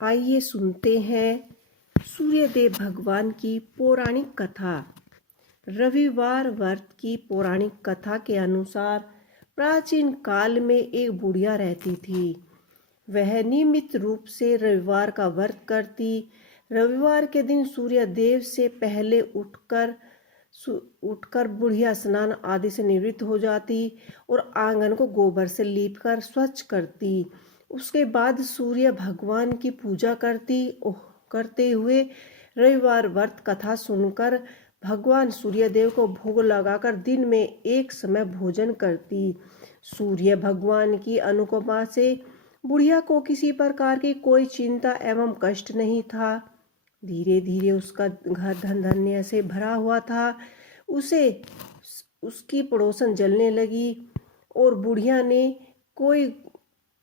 आइए सुनते हैं सूर्यदेव भगवान की पौराणिक कथा। रविवार व्रत की पौराणिक कथा के अनुसार प्राचीन काल में एक बुढ़िया रहती थी। वह नियमित रूप से रविवार का व्रत करती। रविवार के दिन सूर्यदेव से पहले उठकर बुढ़िया स्नान आदि से निवृत्त हो जाती और आंगन को गोबर से लीपकर स्वच्छ करती। उसके बाद सूर्य भगवान की पूजा करते हुए रविवार व्रत कथा सुनकर भगवान सूर्यदेव को भोग लगाकर दिन में एक समय भोजन करती। सूर्य भगवान की अनुकंपा से बुढ़िया को किसी प्रकार की कोई चिंता एवं कष्ट नहीं था। धीरे धीरे उसका घर धन धान्य से भरा हुआ था। उसकी पड़ोसन जलने लगी और बुढ़िया ने कोई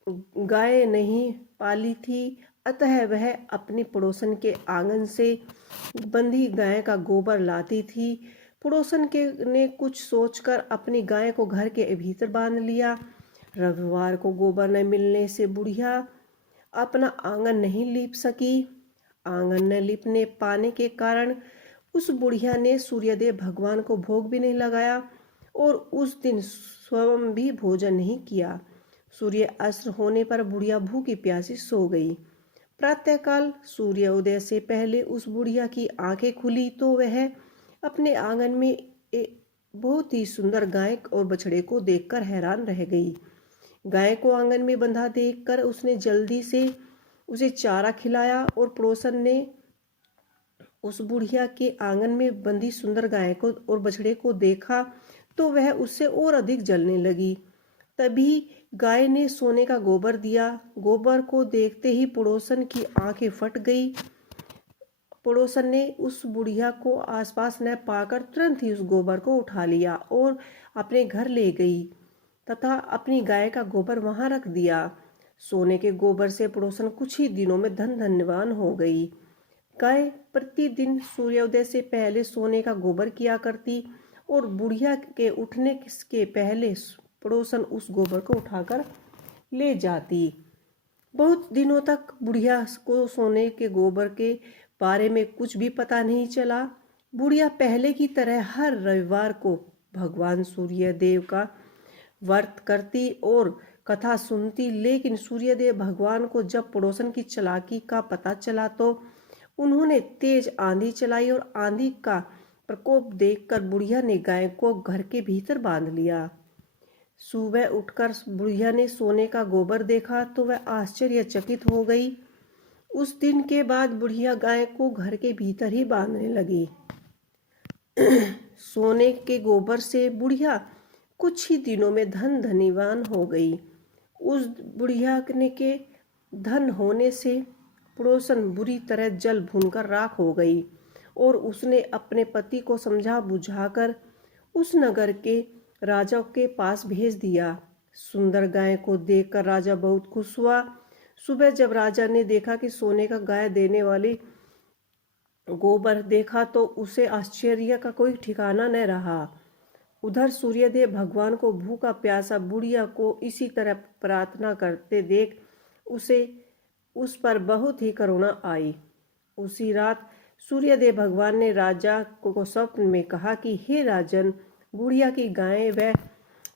गाय नहीं पाली थी, अतः वह अपनी पड़ोसन के आंगन से बंधी गाय का गोबर लाती थी। पड़ोसन ने कुछ सोचकर अपनी गाय को घर के भीतर बांध लिया। रविवार को गोबर न मिलने से बुढ़िया अपना आंगन नहीं लीप सकी। आंगन न लीपने पाने के कारण उस बुढ़िया ने सूर्यदेव भगवान को भोग भी नहीं लगाया और उस दिन स्वयं भी भोजन नहीं किया। सूर्य अस्त होने पर बुढ़िया भूखी प्यासी सो गई। प्रातःकाल सूर्य उदय से पहले उस बुढ़िया की आंखें खुली तो वह अपने आंगन में एक बहुत ही सुंदर गाय और बछड़े को देखकर हैरान रह गई। गाय को आंगन में बंधा देखकर उसने जल्दी से उसे चारा खिलाया और पड़ोसन ने उस बुढ़िया के आंगन में बंधी सुंदर गाय को और बछड़े को देखा तो वह उससे और अधिक जलने लगी। तभी गाय ने सोने का गोबर दिया। गोबर को देखते ही पड़ोसन की आंखें फट गई। पड़ोसन ने उस बुढ़िया को आसपास न पाकर तुरंत ही उस गोबर को उठा लिया और अपने घर ले गई तथा अपनी गाय का गोबर वहां रख दिया। सोने के गोबर से पड़ोसन कुछ ही दिनों में धनवान हो गई। गाय प्रतिदिन सूर्योदय से पहले सोने का गोबर किया करती और बुढ़िया के उठने के पहले पड़ोसन उस गोबर को उठाकर ले जाती। बहुत दिनों तक बुढ़िया को सोने के गोबर के बारे में कुछ भी पता नहीं चला। बुढ़िया पहले की तरह हर रविवार को भगवान सूर्यदेव का व्रत करती और कथा सुनती, लेकिन सूर्यदेव भगवान को जब पड़ोसन की चालाकी का पता चला तो उन्होंने तेज आंधी चलाई और आंधी का प्रकोप देखकर बुढ़िया ने गाय को घर के भीतर बांध लिया। सुबह उठकर बुढ़िया ने सोने का गोबर देखा तो वह आश्चर्यचकित हो गई। उस दिन के बाद बुढ़िया गाय को घर के भीतर ही बांधने लगी। सोने के गोबर से बुढ़िया कुछ ही दिनों में धनवान हो गई। उस बुढ़िया के धन होने से पड़ोसन बुरी तरह जल भूनकर राख हो गई और उसने अपने पति को समझा बुझाकर उस नगर के राजा के पास भेज दिया। सुंदर गाय को देखकर राजा बहुत खुश हुआ। सुबह जब राजा ने देखा कि सोने का गाय देने वाली गोबर देखा तो उसे आश्चर्य का कोई ठिकाना न रहा। उधर सूर्यदेव भगवान को भूखा प्यासा बुढ़िया को इसी तरह प्रार्थना करते देख उस पर बहुत ही करुणा आई। उसी रात सूर्यदेव भगवान ने राजा को स्वप्न में कहा कि हे राजन, बुढ़िया की गाय व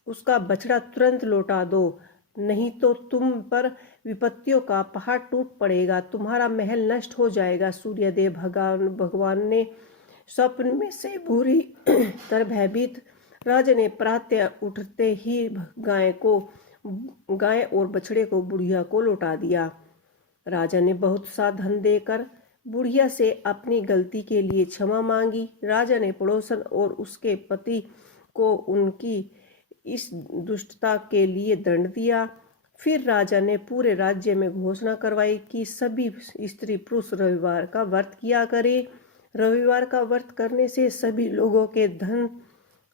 उसका बछड़ा तुरंत लौटा दो, नहीं तो तुम पर विपत्तियों का पहाड़ टूट पड़ेगा, तुम्हारा महल नष्ट हो जाएगा। सूर्यदेव भगवान ने स्वप्न में से बुरी तरह भयभीत राजा ने प्रातः उठते ही गाय और बछड़े को बुढ़िया को लौटा दिया। राजा ने बहुत सा धन देकर बुढ़िया से अपनी गलती के लिए क्षमा मांगी। राजा ने पड़ोसन और उसके पति को उनकी इस दुष्टता के लिए दंड दिया। फिर राजा ने पूरे राज्य में घोषणा करवाई कि सभी स्त्री पुरुष रविवार का व्रत किया करें। रविवार का व्रत करने से सभी लोगों के धन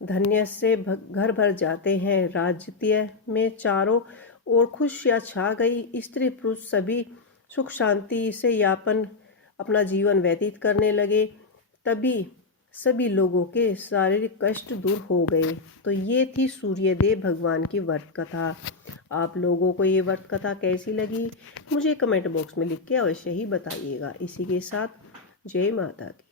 धन्य से घर भर जाते हैं। राज्य में चारों ओर खुशियां छा गई। स्त्री पुरुष सभी सुख शांति से अपना जीवन व्यतीत करने लगे। तभी सभी लोगों के शारीरिक कष्ट दूर हो गए। तो ये थी सूर्यदेव भगवान की व्रत कथा। आप लोगों को ये व्रत कथा कैसी लगी मुझे कमेंट बॉक्स में लिख के अवश्य ही बताइएगा। इसी के साथ जय माता की।